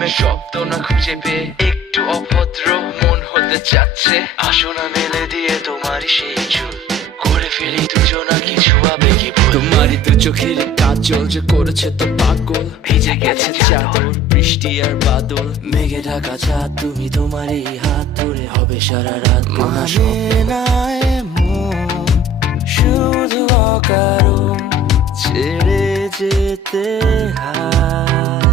প্রেমের শব্দ না খুঁজে পেয়ে একটু অভদ্র মন হতে চাচ্ছে। আসো না মেলে দিয়ে তোমারই সেই চুল, করে ফেলি দুজনা কিছু আবেগী ভুল। তোমারই দু চোখের কাজল যে করেছে তো পাগল, ভিজে গেছে চাদর বৃষ্টি আর বাদল। মেঘে ঢাকা চাঁদ তুমি তোমারই হাত ধরে হবে সারা রাত। মানে নাই মন শুধু অকারণ ছেড়ে যেতে হয়।